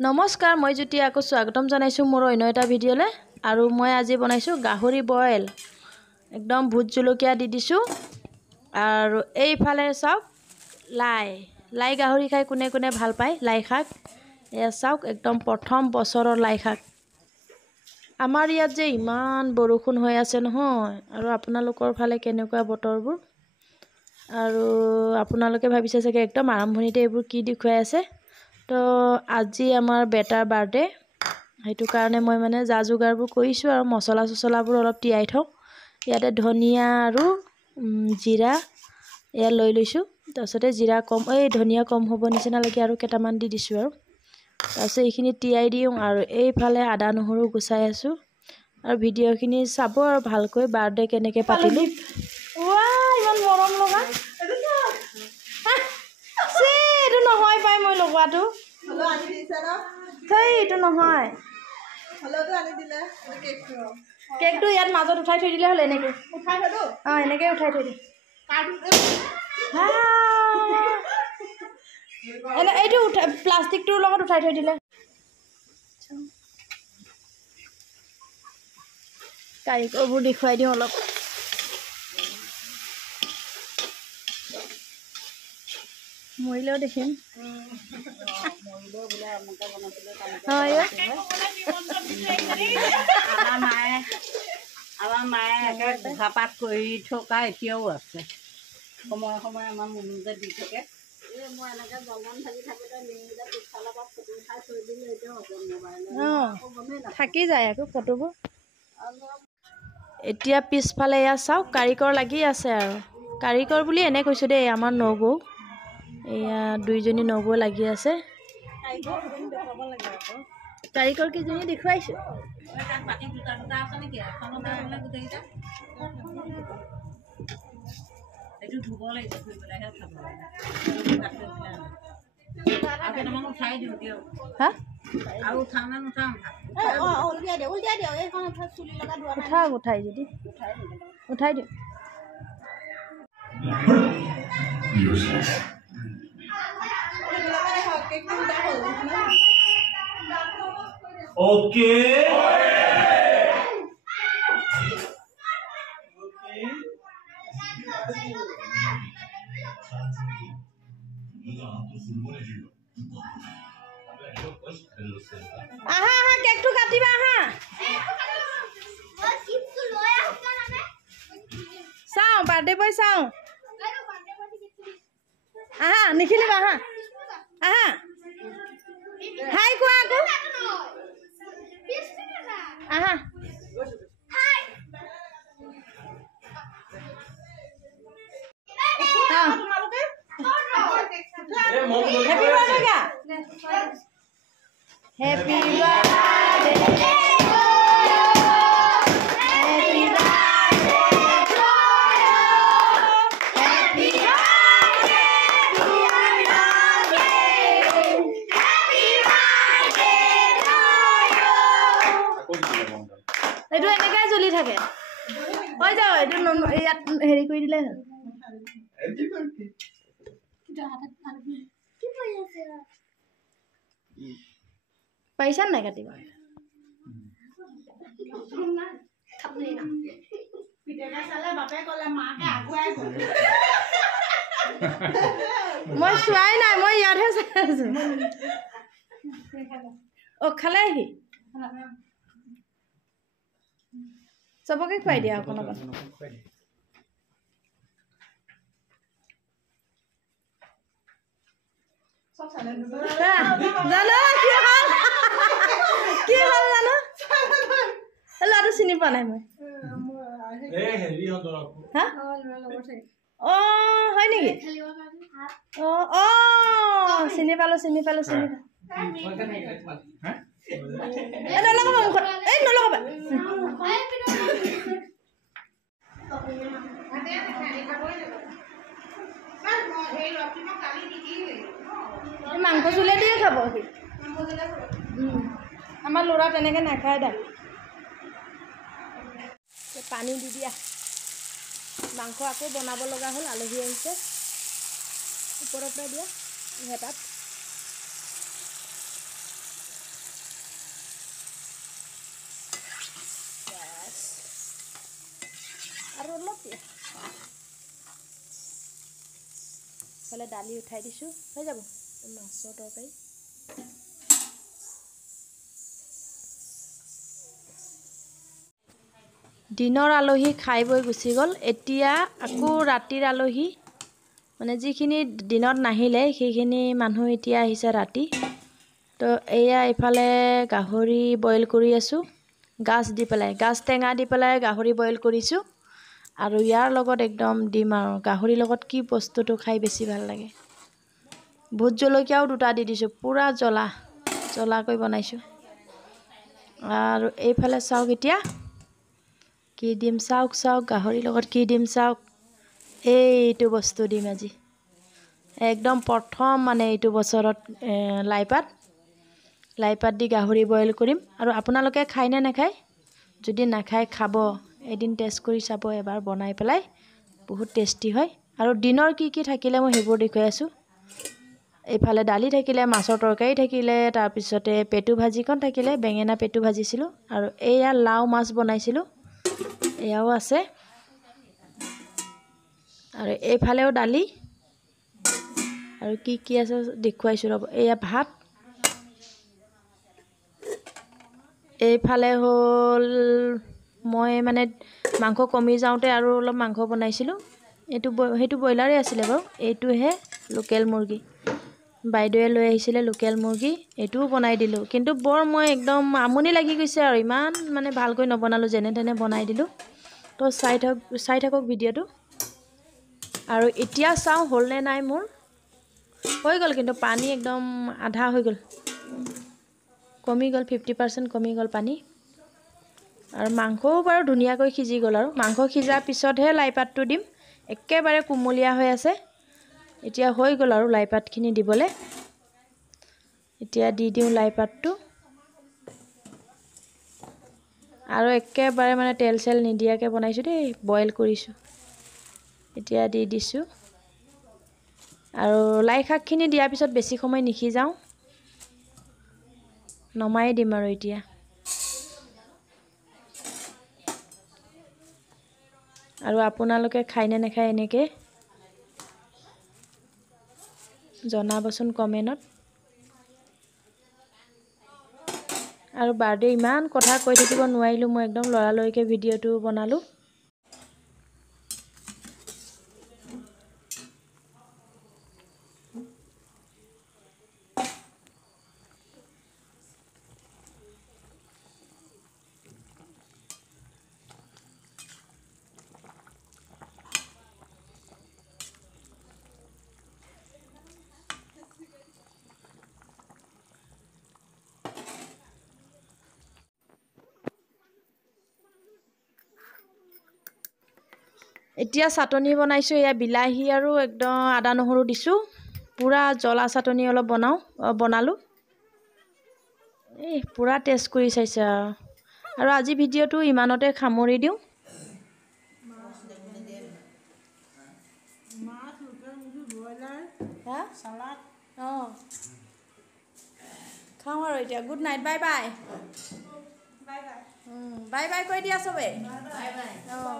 নমস্কাৰ মই জ্যোতি আকৌ স্বাগতম জনাইছো মোৰ অন্য এটা ভিডিঅ'লে আৰু মই আজি বনাইছো গাহৰি বইল একদম ভূত জলকীয়া দি দিছো আৰু এইফালে চাওক লাই গাহৰি খাই কোনে কোনে ভাল পায় লাই শাক এয়া চাওক একদম প্ৰথম বছৰৰ লাই শাক আমাৰ ইয়াত যে ইমান বৰষুণ হৈ আছে নহয় আৰু আপোনালোকৰ ফালে কেনেকুৱা বতৰবোৰ আৰু আপোনালোকে ভাবিছে চাগে একদম আৰম্ভণিতে এইবোৰ কি দেখুৱাই আছে তো আজি আমাৰ বেটাৰ বাৰ্থডে হেতু কাৰণে মই মানে যা যোগাৰবোৰ কৰিছো আৰু মছলাবোৰ অলপ তিয়াই থওঁ ইয়াতে ধনিয়া আৰু জিৰা এয়া লৈ লৈছো তাৰছতে জিৰা কম ধনিয়া কম হ'ব নিচিনা লাগে আৰু কেটামান দি দিছো আৰু তাৰছত এইখিনি তিয়াই দিওঁ আৰু এইফালে আদা নহৰু গুছাই আছো আৰু ভিডিঅ'খিনি চাব আৰু ভালকৈ বাৰ্থডে কেনেকৈ পাতিলো ওৱাই ইমান মৰম লগা এইটো নহয় পাই মই লগোৱাটো হলো আনি দিছে না সেই এইটো নহয় হলোটো আনি দিলে কেকটো ইয়াত মাজত উঠাই থৈ দিলে হল এনেকৈ উঠাই থলো এনেকৈ উঠাই থৈ দি এনে এইটো প্লাষ্টিকটোৰ লগত উঠাই থৈ দিলে কাৰিকৰবোৰ দেখুৱাই দিওঁ অলপ মৰিলেও দেখিম আমাৰ মায়ে ঘাপাত কৰি থকা এতিয়াও আছে সময়ে সময়ে আমাৰ মনুতে দি থাকে মই এনেকৈ জলপান ভাজি থাকোঁতে নিমিলে পিছফালৰ পৰা ফটো উঠাই থৈ দিলে এতিয়াও হ'ব মোবাইলত থাকি যায় আকৌ ফটোবোৰ এতিয়া পিছফালে এয়া চাওক কাৰিকৰ লাগি আছে আৰু কাৰিকৰ বুলি এনে কৈছো দেই আমাৰ নবৌ এয়া দুইজনী নবৌ লাগি আছে কাৰিকৰ কেইজনী দেখুৱাইছো উঠাই যদি উঠাই দিওঁ Okay. aha কেকটো কাটিবা aha চাও বাৰ্থডে বয় চাও aha নিখিলিবা aha aha হাই কোৱা আকৌ aha Happy birthday এইটো এনেকৈ জ্বলি থাকে হৈ যাও এইটো ইয়াত হেৰি কৰি দিলে পইচা নাই কাটিব মই চোৱাই নাই মই ইয়াতহে চাই আছো অ খালে আহি চবকে খুৱাই দিয়া অকণ অকণ জানো কি হল জানো ল'ৰাটো চিনি পোৱা নাই মই হয় নেকি চিনি পালো নলগাবা মুখত নলগাবা মাংস চুলে দিয়ে খাব সি আমাৰ ল'ৰা তেনেকৈ নাখায় দাক পানী দি দিয়া মাংস আকৌ বনাব লগা হ'ল আলহী আহিছে ওপৰৰ পৰা দিয়া হেতাত ইফালে দালি উঠাই দিছোঁ, হৈ যাব মাছৰ তৰকাৰী। দিনৰ আলহী খাই বৈ গুচি গ'ল, এতিয়া আকৌ ৰাতিৰ আলহী, মানে যিখিনি দিনত নাহিলে সেইখিনি মানুহ এতিয়া আহিছে ৰাতি। তো এয়া ইফালে গাহৰি বইল কৰি আছোঁ, গাজ দি পেলাই, গাজ টেঙা দি পেলাই গাহৰি বইল কৰিছোঁ। আৰু ইয়াৰ লগত একদম দিম আৰু গাহৰিৰ লগত কি বস্তুটো খাই বেছি ভাল লাগে। ভোট জলকীয়াও 2টা দি দিছোঁ, পূৰা জ্বলাকৈ বনাইছোঁ। আৰু এইফালে চাওক এতিয়া কি দিম চাওক গাহৰিৰ লগত কি দিম চাওক। এইটো বস্তু দিম আজি, একদম প্ৰথম মানে এইটো বছৰত লাই পাত দি গাহৰি বইল কৰিম। আৰু আপোনালোকে খায়নে নাখায়? যদি নাখায় খাব, এদিন টেষ্ট কৰি চাব এবাৰ বনাই পেলাই, বহুত টেষ্টি হয়। আৰু দিনৰ কি কি থাকিলে মই সেইবোৰ দেখুৱাই আছোঁ। এইফালে দালি থাকিলে, মাছৰ তৰকাৰী থাকিলে, তাৰপিছতে পেটু ভাজিখন থাকিলে, বেঙেনা পেটু ভাজিছিলোঁ। আৰু এয়া লাও মাছ বনাইছিলোঁ, এয়াও আছে। আৰু এইফালেও দালি, আৰু কি কি আছে দেখুৱাইছোঁ ৰ'ব। এয়া ভাত, এইফালে হ'ল মই মানে মাংস কমি যাওঁতে আৰু অলপ মাংস বনাইছিলোঁ। সেইটো ব্ৰইলাৰে আছিলে বাৰু, এইটোহে লোকেল মুৰ্গী। বাইদেৱে লৈ আহিছিলে লোকেল মুৰ্গী, এইটোও বনাই দিলোঁ। কিন্তু বৰ মই একদম আমনি লাগি গৈছে আৰু ইমান মানে ভালকৈ নবনালোঁ, যেনে তেনে বনাই দিলোঁ। তো চাই থাকক ভিডিঅ'টো। আৰু এতিয়া চাওঁ হ'লনে নাই মোৰ, হৈ গ'ল কিন্তু পানী একদম আধা হৈ গ'ল, কমি গ'ল, 50% কমি গ'ল পানী। আৰু মাংসও বাৰু ধুনীয়াকৈ সিজি গ'ল। আৰু মাংস সিজাৰ পিছতহে লাই পাতটো দিম, একেবাৰে কুমলীয়া হৈ আছে। এতিয়া হৈ গ'ল আৰু লাই পাতখিনি দিবলৈ। এতিয়া দি দিওঁ লাই পাতটো, আৰু একেবাৰে মানে তেল চেল নিদিয়াকৈ বনাইছোঁ দেই, বইল কৰিছোঁ। এতিয়া দি দিছোঁ। আৰু লাই শাকখিনি দিয়াৰ পিছত বেছি সময় নিসিজাওঁ, নমাই দিম আৰু এতিয়া। আৰু আপোনালোকে খায়নে নাখায় এনেকৈ জনাবচোন কমেণ্টত। আৰু বাৰ্থডে ইমান কথা কৈ থাকিব নোৱাৰিলোঁ, মই একদম লৰালৰিকৈ ভিডিঅ'টো বনালোঁ। এতিয়া চাটনি বনাইছোঁ, এয়া বিলাহী আৰু একদম আদা নহৰু দিছোঁ, পূৰা জ্বলা চাটনি অলপ বনালোঁ। পূৰা টেষ্ট কৰি চাইছে আৰু আজি ভিডিঅ'টো ইমানতে সামৰি দিওঁ। অঁ খাওঁ আৰু এতিয়া, good night, bye bye. Bye bye কৈ দিয়া চবেই। অঁ।